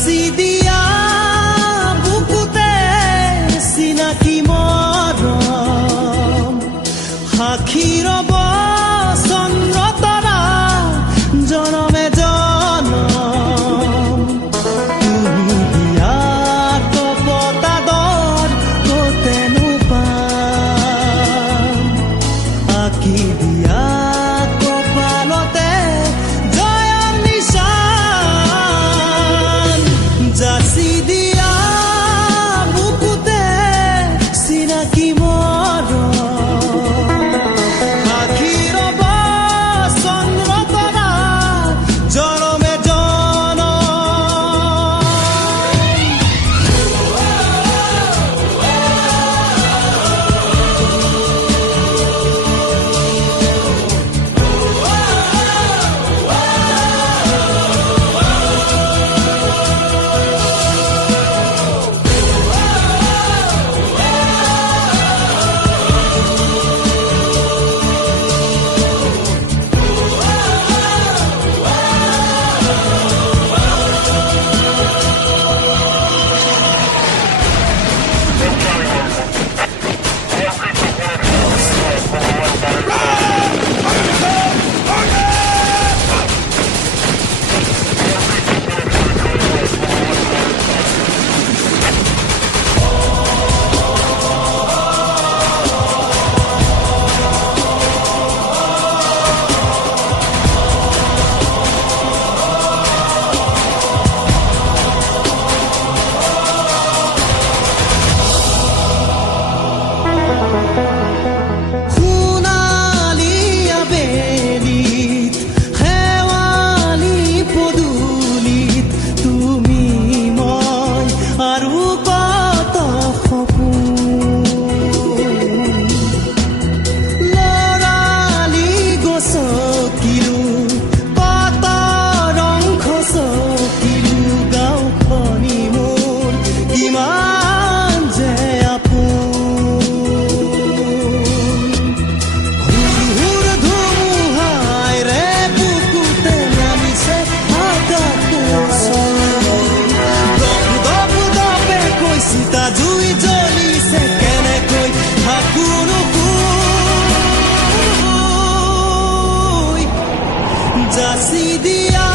যাচি দিয়া বুকুতে চিনাকি মৰম সাক্ষী ৰব চন্দ্ৰ তৰা জনমে জনম তুমি দিয়া কপতাদৰ কতেনো পাম আঁকি দিয়া কপালতে জয়ৰ নিশান যাচি দিয়া বুকুতে চিনাকি মৰম সাক্ষী ৰব চন্দ্ৰ তৰা জনমে জনম সোণালী আবেলিত শেৱালী পদূলিত তুমি মই আৰু কত সপোন লৰালি গছকিলো কত ৰং খচকিলো গাঁওখনি মোৰ কিমান যে আপোন হুৰ ধুমুহাই ৰে বুকুতে নামিছে দপে কৈ চিতা জুই জ্বলিছে কেনেকৈ থাকোনো শুই যাচি দিয়া